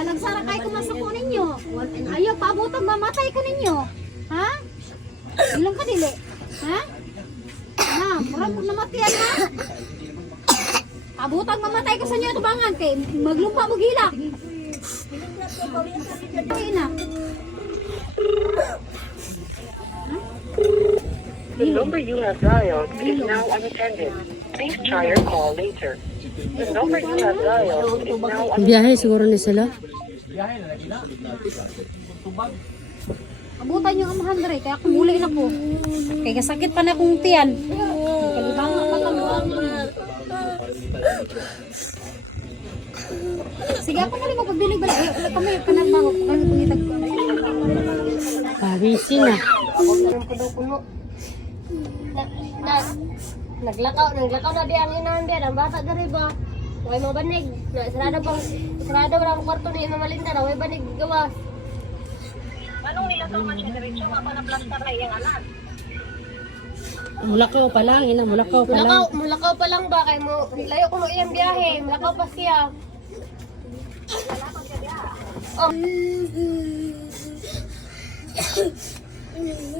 kalagsara kayo kumasok ko ninyo. Ayaw, pabutog, mamatay ko ninyo. Ha? Ilang ha? Ha? Pabutang, ka dili? Ha? Ma, murang kong namatiyan, ma. Pabutog, mamatay ko sa inyo ito bang Maglumpa mo gila. Ay, na. Ha? The number you have dialed is now unattended. Please try your call later. The number you have dialed is now unattended. Biyahe siguro ni sila. Biyahe na lagi na. Tubag. Abutan yung ang na kaya kumuli na po. Kaya sakit pa na kung tiyan. Kalibang na patamuan. Sige, ako muli magpabili ba? Ay, ulit kami yung panabang. Kaya kung itag ko. Pabisi na. Ako yung punong-puno na, na, ha? naglakaw, naglakaw na diyan yun nandiyan, ang, ang basa gari ba? Huwag mo banig. Na, sarado pang, sarado pa ang kwarto na yun ang malinta, huwag banig gawa. Anong nila man siya gari siya, mapa na plaster na iyang anak? Mulakaw pa lang, ina, mulakaw pa mulakaw, lang. Mulakaw, mulakaw pa lang ba? Kaya mo, layo ko mo iyang biyahe, mulakaw pa siya. pa Oh.